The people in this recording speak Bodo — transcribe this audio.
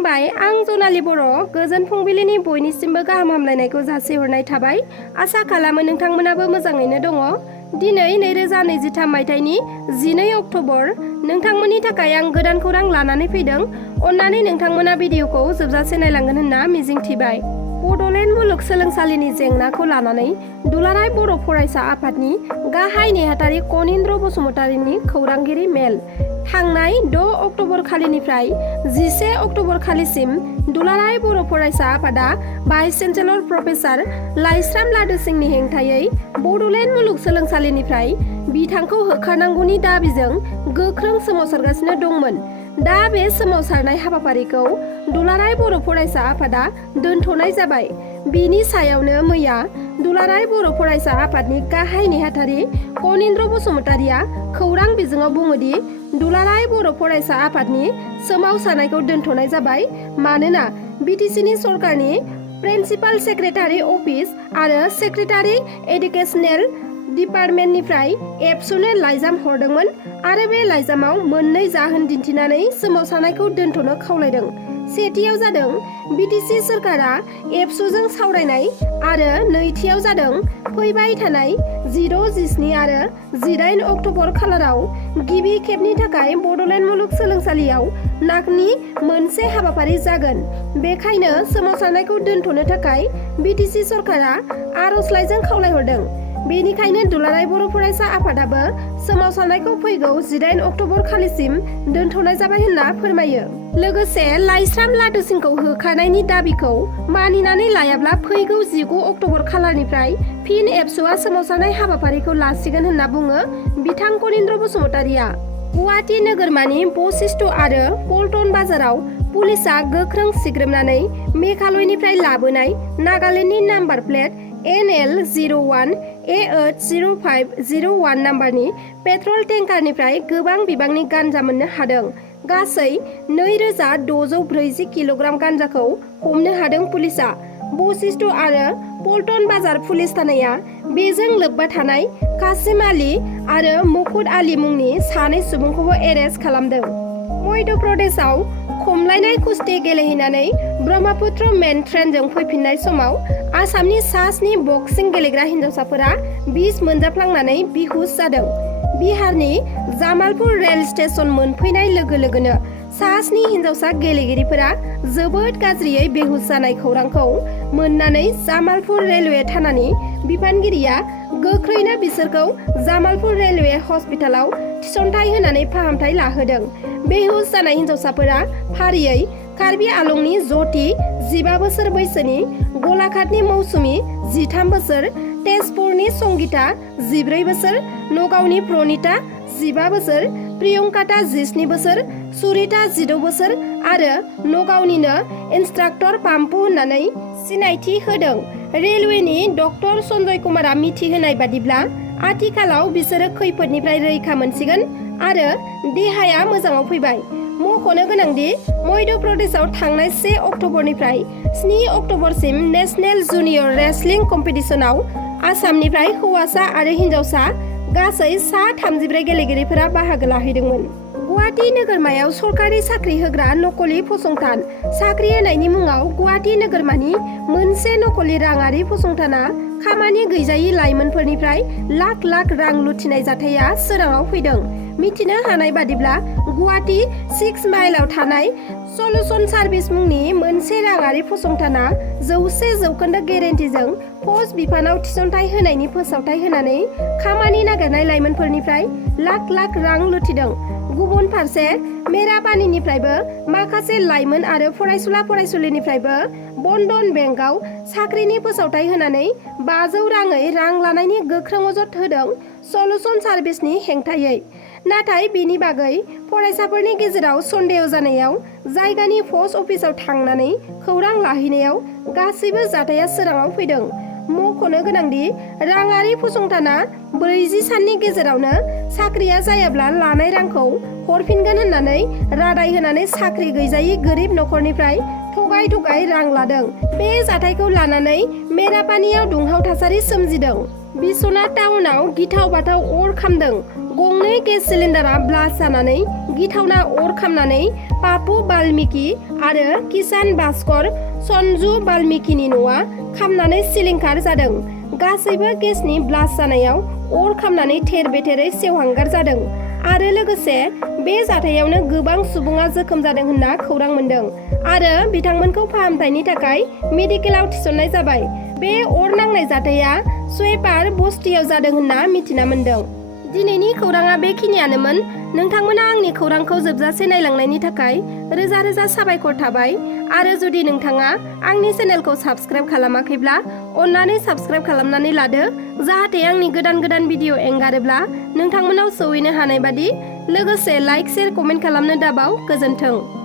खुलुमबाय आं जनाली बर' गोजोन फुंबिलिनि बयनिसिमबो गाहाम हामलायनायखौ जासिहरनाय थाबाय। आसा खालामो नोंथांमोनाबो मोजाङैनो दङ। दिनै 2023 मायथाइनि 12 अक्ट'बर नोंथांमोननि थाखाय आं गोदान खौरां लानानै फैदों। अन्नानै नोंथांमोना भिडिअखौ जोबजासे नायलांगोन होनना मिजिंथिबाय। बड'लेण्ड मुलुगसोलोंसालिनि जेंनाखौ लानानै दुलाराय बर' फरायसा आफादनि गाहाय नेहाथारि कनिन्द्र बसुमतारीनि खौरांगिरि मेल। थांनाय 6 अक्ट'बर खालिनिफ्राय 11 अक्ट'बर खालिसिम दुलाराय बर' फरायसा आफादा भाइस चेन्सेलर प्रफेसार लाइस्राम लादोसिंनि हेंथायै बड'लेण्ड मुलुगसोलोंसालिनिफ्राय बिथांखौ होखारनांगौनि दाबिजों गोख्रों सोमावसारगासिनो दंमोन। दा बे सोमावसारनाय हाबाफारिखौ दुलाराय बर' फरायसा आफादा दोनथ'नाय जाबाय। बिनि सायावनो मैया दुलाराय बर' फरायसा आफादनि गाहाय नेहाथारि कनिन्द्र बसुमतारीया खौरां बिजोङाव बुङोदि दुलाराय बर' फरायसा आफादनि सोमावसारनायखौ दोनथ'नाय जाबाय मानोना बिटिसिनि सरकारनि प्रिन्सिपाल सेक्रेटारि अफिस आरो सेक्रेटारि एडुकेसनेल डिपार्टमेन्टनिफ्राय एबसुनो लाइजाम हरदोंमोन आरो बे लाइजामाव मोननै जाहोन दिन्थिनानै सोमावसारनायखौ दोनथ'नो खावलायदों। सेथियाव जादों बिटिसि सोरखारा एबसुजों सावरायनाय आरो नैथियाव जादों फैबाय थानाय 10, 17 आरो 18 अक्ट'बर खालाराव गिबि खेबनि थाखाय बड'लेण्ड मुलुगसोलोंसालियाव नाकनि मोनसे हाबाफारि जागोन। बेखायनो सोमावसारनायखौ दोनथ'नो थाखाय बिटिसि सरकारा आर'जलाइजों खावलायहरदों। बेनिखायनो दुलाराय बर' फरायसा आफादाबो सोमावसारनायखौ फैगौ 18 अक्ट'बर खालिसिम दोनथ'नाय जाबाय होनना फोरमायो। लोगोसे लाइस्राम लादोसिंखौ होखारनायनि दाबिखौ मानिनानै लायाब्ला फैगौ 19 अक्ट'बर खालारनिफ्राय फिन एबसुआ सोमावसारनाय हाबाफारिखौ लासिगोन होनना बुङो बिथां कनिन्द्र बसुमतारीया। गुवाहाटी नोगोरमानि बशिष्ट आरो पल्टन बाजाराव पुलिसआ गोख्रों सिग्रोमनानै मेघालयनिफ्राय लाबोनाय नागालेण्डनि नाम्बार प्लेट NL01AH0501 नाम्बारनि पेट्रल टेंकारनिफ्राय गोबां बिबांनि गान्जा मोननो हादों। गासै 2640 किल'ग्राम गान्जाखौ हमनो हादों पुलिसआ। बशिष्ट आरो पल्टन बाजार पुलिस थानाया बेजों लोब्बा थानाय कासिम आली आरो मुकुट आली मुंनि सानै सुबुंखौबो एरेस्ट खालामदों। मध्य प्रदेशआव खमलायनाय कुस्ति गेलेहैनानै ब्रह्मपुत्र मेन ट्रेनजों फैफिननाय समाव आसामनि सा 7 बक्सिं गेलेग्रा हिन्जावसाफोरा बिस मोनजाफ्लांनानै बिहुस जादों। बिहारनि जामालपुर रेल स्टेशन मोनफैनाय लोगो लोगोनो सा 7 हिन्जावसा गेलेगिरिफोरा जोबोद गाज्रियै बेहुस जानाय खौरांखौ मोननानै जामालपुर रेलवे थानानि बिबानगिरिया गोख्रैनो बिसोरखौ जामालपुर रेलवे हस्पिटालाव थिसनथाय होनानै फाहामथाय लाहोदों। बेहुस जानाय हिन्जावसाफोरा फारियै कार्बि आलंनि ज्योति 15 बोसोर बैसोनि, गलाघाटनि मौसुमी 13 बोसोर, तेजपुरनि संगीता 14 बोसोर, नगावनि प्रनिता 15 बोसोर, प्रियंकाता 17 बोसोर, सुरिता 14 बोसोर आरो नगावनिनो इन्सट्राक्टर पाम्पु होननानै सिनायथि होदों। रेलवेनि डक्टर सन्जय कुमारा मिथिहोनाय बादिब्ला आथिखालाव बिसोरो खैफोदनिफ्राय रैखा मोनसिगोन आरो देहाया मोजाङाव फैबाय। मख'नो गोनांदि मध्य प्रदेशआव थांनाय 1 अक्ट'बरनिफ्राय 7 अक्ट'बरसिम नेशनेल जुनियर रेसलिं कम्पिटिशनाव आसामनिफ्राय हौवासा आरो हिन्जावसा गासै सा 34 गेलेगिरिफोरा बाहागो लाहैदोंमोन। गुवाहाटी नोगोरमायाव सरकारि साख्रि होग्रा नकलि फसंथान। साख्रि होनायनि मुङाव गुवाहाटी नोगोरमानि मोनसे नकलि राङारि फसंथाना खामानि गैजायै लाइमोनफोरनिफ्राय लाख लाख रां लुथिनाय जाथाया सोराङाव फैदों। मिथिनो हानाय बादिब्ला गुवाहाटी 6 माइलाव थानाय सल्युशन सार्भिस मुंनि मोनसे राङारि फसंथाना 100% गेरेन्टिजों पस्ट बिफानाव थिसनथाय होनायनि फोसावथाय होनानै खामानि नागिरनाय लाइमोनफोरनिफ्राय लाख लाख रां लुथिदों। गुबुन फारसे मेरापानिनिफ्रायबो माखासे लाइमोन आरो फरायसुला फरायसुलिनिफ्रायबो बन्दन बेंकआव साख्रिनि फोसावथाय होनानै 500 राङै रां लानायनि गोख्रों अजद होदों सल्युशन सार्भिसनि हेंथायै। नाथाय बेनि बागै फरायसाफोरनि गेजेराव सन्देह जानायाव जायगानि पस्ट अफिसाव थांनानै खौरां लाहैनायाव गासैबो जाथाया सोराङाव फैदों। मख'नो गोनांदि राङारि फसंथाना 40 साननि गेजेरावनो साख्रिया जायाब्ला लानाय रांखौ हरफिनगोन होननानै रादाय होनानै साख्रि गैजायै गोरिब न'खरनिफ्राय थगाय रां लादों। बे जाथायखौ लानानै मेरापानियाव दुंहाव थासारि सोमजिदों। बिश्वनाथ टाउनाव गिथाव बाथाव अर खामदों। गंनै गेस सिलिन्डारा ब्लास्ट जानानै गिथावना अर खामनानै पापु बाल्मिकी आरो किसान भास्कर सन्जु बाल्मिकीनि न'आ खामनानै सिलिंखार जादों। गासैबो गेसनि ब्लास्ट जानायाव अर खामनानै थेर बेथेरै सेवहांगार जादों आरो लोगोसे बे जाथायावनो गोबां सुबुङा जोखोम जादों होनना खौरां मोन्दों आरो बिथांमोनखौ फाहामथायनि थाखाय मेडिकेलाव थिसननाय जाबाय। बे अर नांनाय जाथाया स्वेपार बस्तियाव जादों होनना मिथिना मोन्दों। दिनैनि खौराङा बेखिनियानोमोन। नोंथांमोना आंनि खौरांखौ जोबजासे नायलांनायनि थाखाय रोजा रोजा साबायखर थाबाय आरो जुदि नोंथाङा आंनि चेनेलखौ साबस्क्राइब खालामाखैब्ला अन्नानै साबस्क्राइब खालामनानै लादो, जाहाथे आंनि गोदान गोदान भिडिअ एंगारोब्ला नोंथांमोनाव सौहैनो हानाय बादि। लोगोसे लाइक, शेयार, कमेन्ट खालामनो दाबाव। गोजोन्थों।